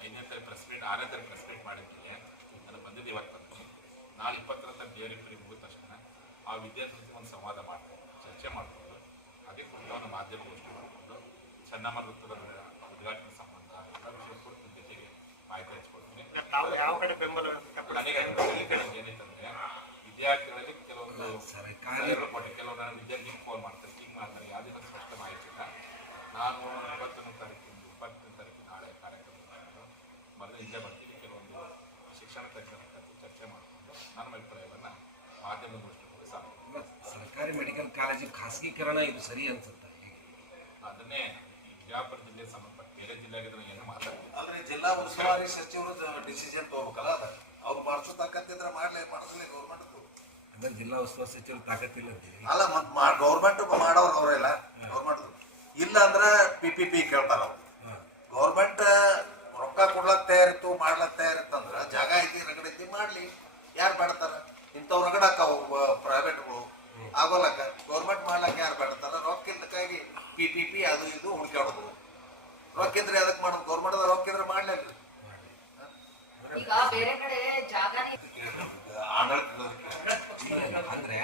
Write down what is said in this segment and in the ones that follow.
ಐದನೇ ತಾರೀಕು press meet ಆರನೇ ತಾರೀಕು ಪ್ರೆಸ್ ಮೀಟ್ ಮಾಡಿದ್ದೀನಿ ನಾನು ಬಂದಿದ್ದು ಇವತ್ತು ಬಂದು. ನಾಳೆ ಇಪ್ಪತ್ತರಂತ ಬೇರೆ ಫ್ರೀ ಮುಗಿದ ತಕ್ಷಣ ಆ ವಿದ್ಯಾರ್ಥಿ ಜೊತೆ ಒಂದು ಸಂವಾದ ಮಾಡ್ಕೊಂಡು ಚರ್ಚೆ ಮಾಡಿಕೊಂಡು ಅದೇ ಕುರಿತು ಮಾಧ್ಯಮಗೋಷ್ಠಿ ಮಾಡಿಕೊಂಡು ಚೆನ್ನಮ್ಮ ವೃತ್ತದ ಉದ್ಘಾಟನೆ ಸಂಬಂಧ ಎಲ್ಲ ವಿಷಯ ಕುರಿತು ಜೊತೆಗೆ ಮಾಹಿತಿ ಹಂಚ್ಕೊಡ್ತೀನಿ. ತಾವು ಯಾವ ಕಡೆ ಬೆಂಬಲ ನನಗೆ ಈ ಕಡೆ ಏನೈತಂದ್ರೆ ವಿದ್ಯಾರ್ಥಿಗಳಲ್ಲಿ ಕೆಲವೊಂದು ಸಲಹೆಗಳು ಕೊಟ್ಟು ಕೆಲವರು ನನ್ನ ವಿದ್ಯಾರ್ಥಿಗೆ ಫೋನ್ ಮಾಡ್ತಾರೆ ಹಿಂಗೆ ಮಾಡ್ತಾರೆ ಯಾವುದೇ ಸ್ಪಷ್ಟ ಮಾಹಿತಿ ಇಲ್ಲ. ನಾನು ಇಪ್ಪತ್ತೊಂದು ತಾರೀಕಿನ ಇಪ್ಪತ್ತನೇ ತಾರೀಕು ನಾಳೆ ಕಾರ್ಯಕ್ರಮ ಮಾಡಿಕೊಂಡು ಮೊದಲು ಇಲ್ಲೇ ಬರ್ತೀನಿ ಕೆಲವೊಂದು ಶಿಕ್ಷಣ ತಜ್ಞರ ಕರೆದು ಚರ್ಚೆ ಮಾಡಿಕೊಂಡು ನನ್ನ ಅಭಿಪ್ರಾಯವನ್ನು ಮಾಧ್ಯಮಗೋಷ್ಠಿಗಳು ಸಾಕು ಸರ್ಕಾರಿ ಮೆಡಿಕಲ್ ಕಾಲೇಜು ಖಾಸಗೀಕರಣ ಇದು ಸರಿ ಅನ್ಸುತ್ತೆ ಅದನ್ನೇ ಈ ಬಿಜಾಪುರ ಜಿಲ್ಲೆ ಸಂಬಂಧಪಟ್ಟ ಬೇರೆ ಜಿಲ್ಲೆಗೆ ಏನು ಮಾತಾಡ್ತೀವಿ ಅಂದ್ರೆ ಜಿಲ್ಲಾ ಉಸ್ತುವಾರಿ ಸಚಿವರು ಡಿಸಿಷನ್ ತಗೋಬೇಕಲ್ಲ ಅದ. ಅವ್ರು ಮಾಡಿಸೋತಕ್ಕಂತಿದ್ರೆ ಮಾಡ್ಲಿ ಮಾಡಿಸ್ಲಿ ಗೌರ್ಮೆಂಟ್ ಅಂದ್ರೆ ಜಿಲ್ಲಾ ಉಸ್ತುವಾರಿ ಸಚಿವರು ತಾಕತ್ತಿಲ್ಲ ಅಲ್ಲ ಮತ್ ಗೌರ್ಮೆಂಟ್ ಮಾಡೋರು ಅವರೆಲ್ಲ ಗೌರ್ಮೆಂಟ್ ಇಲ್ಲ ಅಂದ್ರೆ ಪಿ ಪಿ ಪಿ ಕೇಳ್ತಾರ ಅವ್ರು. ಗೌರ್ಮೆಂಟ್ ರೊಕ್ಕ ಕೊಡ್ಲಕ್ ತಯಾರಿತ್ತು ಮಾಡ್ಲಕ್ ತಯಾರಿತ್ತಂದ್ರ ಜಾಗ ಐತಿ ರಗಡೈತಿ ಮಾಡ್ಲಿ. ಯಾರು ಬೇಡ್ತಾರ ಇಂಥವ್ ರಗಡ ಅಕ್ಕಾವು ಪ್ರೈವೇಟ್ಗಳು ಆಗೋಲಕ್ಕ ಗೌರ್ಮೆಂಟ್ ಮಾಡ್ಲಕ್ಕ ಯಾರು ಬೇಡ್ತಾರ ರೊಕ್ಕ ಇದ್ದಕ್ಕಾಗಿ ಪಿ ಪಿ ಪಿ ಅದು ಇದು ಹುಡುಕಾಡೋದು ರೊಕ್ಕ ಇದ್ರೆ ಅದಕ್ಕೆ ಮಾಡೋದು? ಗೌರ್ಮೆಂಟ್ ರೊಕ್ಕ ಇದ್ರೆ ಮಾಡ್ಲೇನ್ರಿ ಈಗ ಬೇರೆ ಕಡೆ ಜಾಗನೇ ಆಡಳಿತ ಅಂದ್ರೆ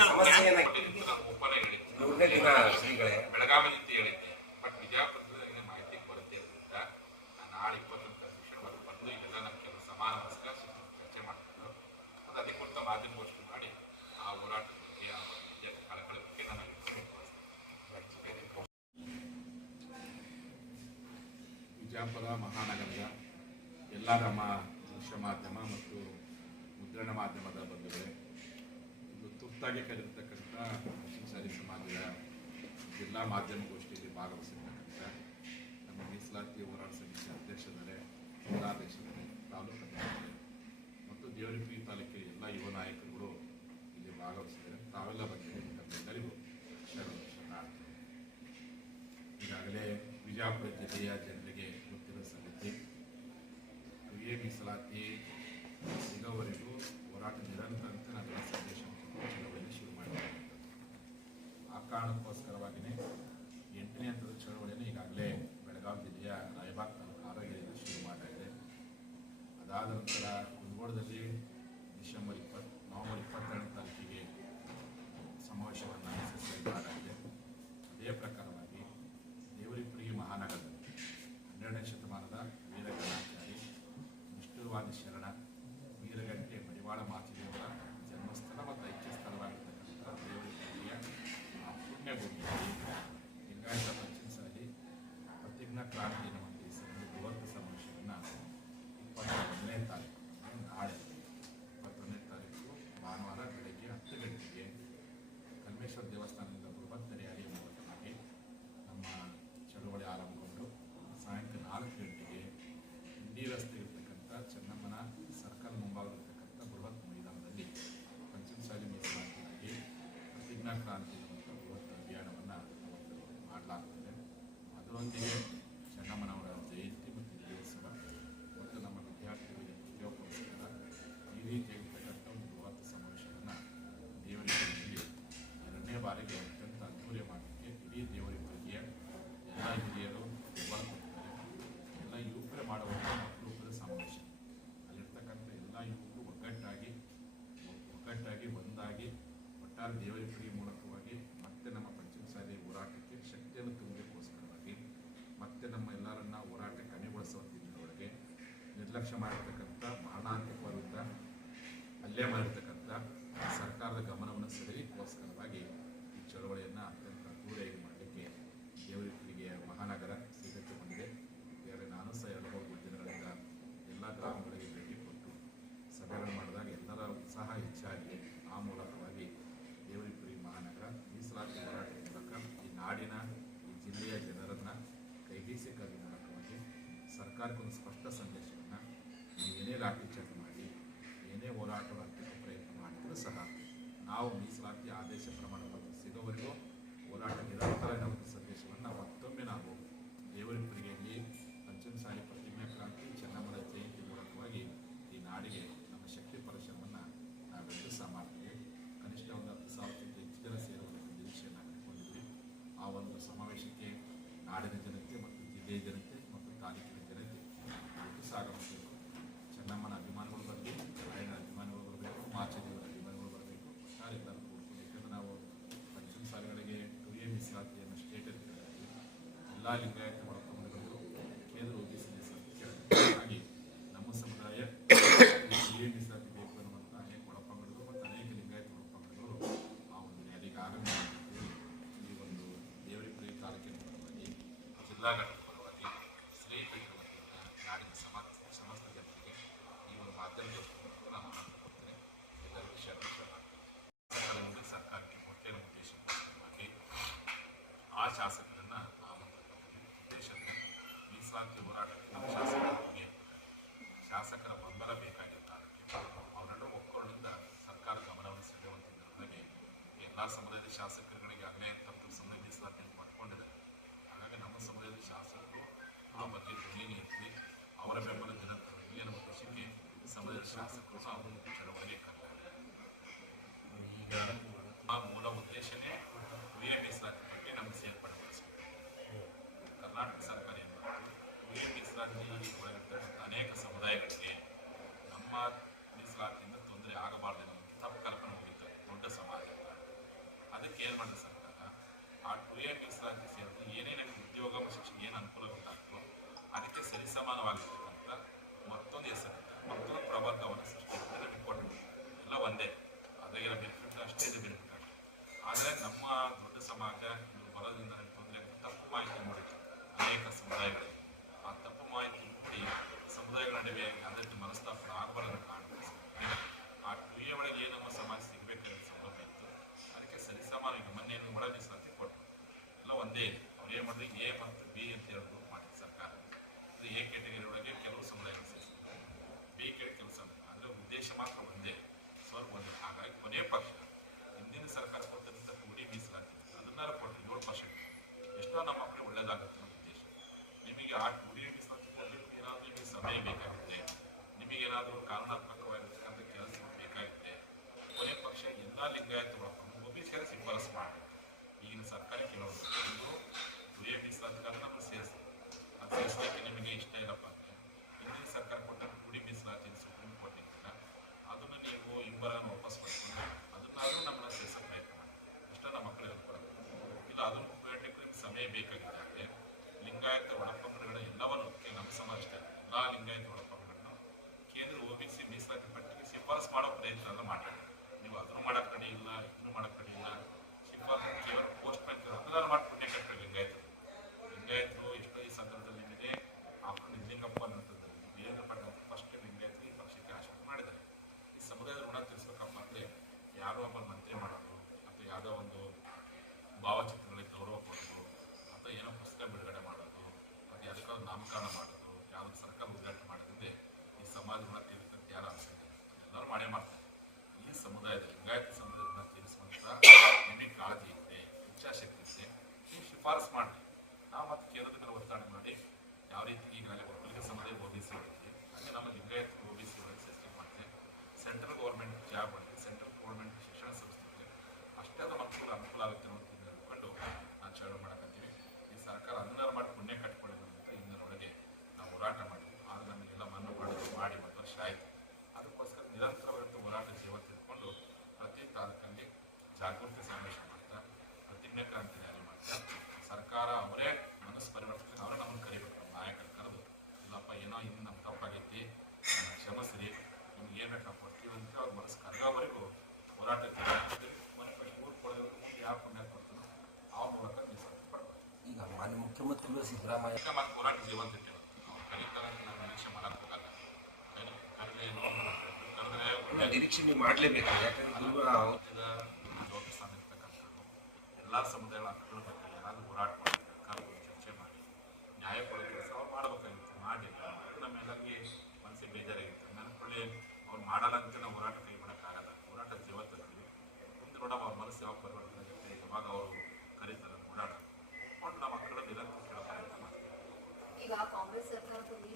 ಸಮಸ್ಯೆ ಏನಾಗಿದೆ ಕೊಟ್ಟಿದ್ದು ನಾನು ಒಪ್ಪನೆ ಹೇಳಿದ್ದೀನಿ ಮೂರನೇ ದಿನ ಶ್ರೀಗಳೇ ಬೆಳಗಾವಿ ಅಂತ ಹೇಳಿದ್ದೆ ಬಟ್ ವಿಜಯಪುರದಲ್ಲಿ ಮಾಹಿತಿ ಕೊರತೆ ಇರೋದ್ರಿಂದ ನಾನು ನಾಳೆ ಇಪ್ಪತ್ತೊಂದು ವಿಷಯ ಬಂದು ಇಲ್ಲೆಲ್ಲ ನಮ್ಮ ಕೆಲವು ಸಮಾನ ಮನಸ್ಕ ಚರ್ಚೆ ಮಾಡ್ಕೊಂಡು ಅದು ಅದಕ್ಕೆ ಕುರಿತ ಮಾಧ್ಯಮಗೋಷ್ಠಿ ಮಾಡಿ ಆ ಹೋರಾಟದ ಬಗ್ಗೆ ಆ ವಿದ್ಯಾರ್ಥಿ ಕಳಕಳಿ ಬಗ್ಗೆ ನಾನು ವಿಜಯಪುರ ಮಹಾನಗರದ ಎಲ್ಲ ನಮ್ಮ ದೃಶ್ಯ ಮಾಧ್ಯಮ ಮತ್ತು ಮುದ್ರಣ ಮಾಧ್ಯಮದ ಬಂಧುಗಳೇ, ಇದು ತುರ್ತಾಗಿ ಕರೆದಿರ್ತಕ್ಕಂಥ ಸಾರಿ ಸಮಾಜದ ಜಿಲ್ಲಾ ಮಾಧ್ಯಮಗೋಷ್ಠಿಯಲ್ಲಿ ಭಾಗವಹಿಸಿರ್ತಕ್ಕಂಥ ನಮ್ಮ ಮೀಸಲಾತಿ ಹೋರಾಟ ಸಮಿತಿ ಅಧ್ಯಕ್ಷರೇ ಜಿಲ್ಲಾಧ್ಯಕ್ಷರೇ ತಾಲೂಕು ಮತ್ತು ದೇವರಿಪಿ ತಾಲೂಕಿನ ಎಲ್ಲ ಯುವ ನಾಯಕರುಗಳು ಇಲ್ಲಿ ಭಾಗವಹಿಸಿದ್ದಾರೆ ತಾವೆಲ್ಲ ಬಗ್ಗೆ ಈಗಾಗಲೇ ವಿಜಯಪುರ ಜಿಲ್ಲೆಯ ಮೀಸಲಾತಿ ಆ ಪುಣ್ಯಭೂಮಿಯಲ್ಲಿ ಲಿಂಗಾಯತ ಪಂಚಮಸಾಲಿ ಪ್ರತಿಜ್ಞಾ ಕ್ರಾಂತಿ ಲಾಠಿಚಾರ್ಜ್ ಮಾಡಿ, ಏನೇ ಹೋರಾಟಕ್ಕೆ ಪ್ರಯತ್ನ ಮಾಡಿದರೂ ಸಹ ನಾವು ಮೀಸಲಾತಿ ಆದೇಶ ಪ್ರಮಾಣ ಪತ್ರ ಸಿಗೋವರೆಗೂ ಹೋರಾಟ ನಿರಂತರ ನಮ್ಮ ಸಂದೇಶವನ್ನು ಮತ್ತೊಮ್ಮೆ ನಾವು ದೇವರಿಬ್ಬರಿಗೆಯಲ್ಲಿ ಸಾಯಿ ಪ್ರತಿಮೆ ಕ್ರಾಂತಿ, ಚೆನ್ನಮ್ಮನ ಜಯಂತಿ ಮೂಲಕವಾಗಿ ಈ ನಾಡಿಗೆ ನಮ್ಮ ಶಕ್ತಿ ಪರಿಶ್ರಮವನ್ನು ನಾವು ಸಹ ಮಾಡ್ತೀವಿ. ಕನಿಷ್ಠ ಒಂದು ಹತ್ತು ಸಾವಿರಕ್ಕಿಂತ ಹೆಚ್ಚು ಜನ ಸೇರುವಂಥ ನಿರೀಕ್ಷೆಯನ್ನು ಕಟ್ಕೊಂಡಿದ್ವಿ ಆ ಒಂದು ಸಮಾವೇಶಕ್ಕೆ ನಾಡಿನ ಜನತೆ ಮತ್ತು ಜಿಲ್ಲೆಯ ಜನತೆ لا لله ಶಾಸಕರುಗಳಿಗಾಗಲೇ ತಮ್ಮ ಸಮಯ ಮೀಸಲಾತಿಯನ್ನು ಪಡ್ಕೊಂಡಿದ್ದಾರೆ ಹಾಗಾಗಿ ನಮ್ಮ ಸಮಾಜದ ಶಾಸಕರು ಆ ಬಗ್ಗೆ ಧ್ವನಿ ಎತ್ತಿ ಅವರ ಬೆಂಬಲ ದಿನದಲ್ಲಿ ನಮ್ಮ ಕೃಷಿಗೆ ಸಮಯದ ಶಾಸಕರು ಹಾಗೂ ಚಳವಳಿಗೆ ಕರೆದಿದ್ದಾರೆ ಈಗ out ನಿರಂತರವಾಗಿ ಹೋರಾಟ ಜೀವ ತಿಳ್ಕೊಂಡು ಪ್ರತಿ ತಾಲೂಕಲ್ಲಿ ಜಾಗೃತಿ ಸಂದೇಶ ಮಾಡ್ತಾ ಪ್ರತಿಜ್ಞಾ ಕ್ರಾಂತಿ ರ್ಯಾಲಿ ಮಾಡ್ತಾ ಸರ್ಕಾರ ಅವರೇ ಮನಸ್ಸು ಪರಿವರ್ತನೆ ಅವರೇ ನಮ್ಮನ್ನು ಕರಿಬೇಕು ನಮ್ಮ ನಾಯಕರು ಕರೆದು ಇಲ್ಲಪ್ಪ ಏನೋ ಇನ್ನು ನಮ್ಮ ತಪ್ಪಾಗೈತಿ ಕ್ಷಮಿಸ್ರಿ ನಿಮ್ಗೆ ಏನು ಬೇಕಾ ಕೊಡ್ತೀವಿ ಅಂತ ಅವ್ರ ಮನಸ್ಸು ಕರಗೋವರೆಗೂ ಹೋರಾಟ ಮನೆ ಊರು ಈಗ ಮಾನ್ಯ ಮುಖ್ಯಮಂತ್ರಿಗಳು ಸಿದ್ದರಾಮಯ್ಯ ಹೋರಾಟ ಜೀವಂತ ಇಟ್ಟಿರೋದು. ಅವ್ರು ಕರೀತಾರೆ ನಾವು ನಿರೀಕ್ಷೆ ನಿರೀಕ್ಷಣೆ ಮಾಡಲೇಬೇಕಾದ್ರೆ, ಯಾಕಂದ್ರೆ ಗುರುವ ಅವತ್ತಿನ ದೊಡ್ಡ ಸ್ಥಾನ ಇರ್ತಕ್ಕಂಥದ್ದು ಎಲ್ಲ ಸಮುದಾಯಗಳ ಹಕ್ಕುಗಳ ಬಗ್ಗೆ ಎಲ್ಲರೂ ಹೋರಾಟ ಮಾಡಿ ಸರ್ಕಾರಗಳು ಚರ್ಚೆ ಮಾಡಿ, ನ್ಯಾಯ ಕೊಡೋ ಕೆಲಸ ಅವ್ರು ಮಾಡಬೇಕಾಗಿತ್ತು, ಮಾಡಿಲ್ಲ ನಮ್ಮೆಲ್ಲರಿಗೆ ಮನಸ್ಸಿಗೆ ಬೇಜಾರಾಗಿತ್ತು. ನನಗೆ ಅವ್ರು ಮಾಡಲ್ಲ ಅಂತ ನಾವು ಹೋರಾಟ ಕೈ ಮಾಡೋಕ್ಕಾಗಲ್ಲ ಹೋರಾಟ ಜೀವತ್ತಿರ್ತೀವಿ ಮುಂದೆ ನೋಡ ಅವ್ರ ಮನಸ್ಸು ಯಾವಾಗ ಪರಿವರ್ತನೆ ಆಗುತ್ತೆ ಯಾವಾಗ ಅವರು ಕರೀತಾರೆ ಹೋರಾಟ. ಅವ್ರು ನಮ್ಮ ಹಕ್ಕುಗಳನ್ನು ಎಲ್ಲ ಕೇಳೋಕ್ಕಾಗುತ್ತೆ ಈಗ ಕಾಂಗ್ರೆಸ್ ಸರ್ಕಾರದಲ್ಲಿ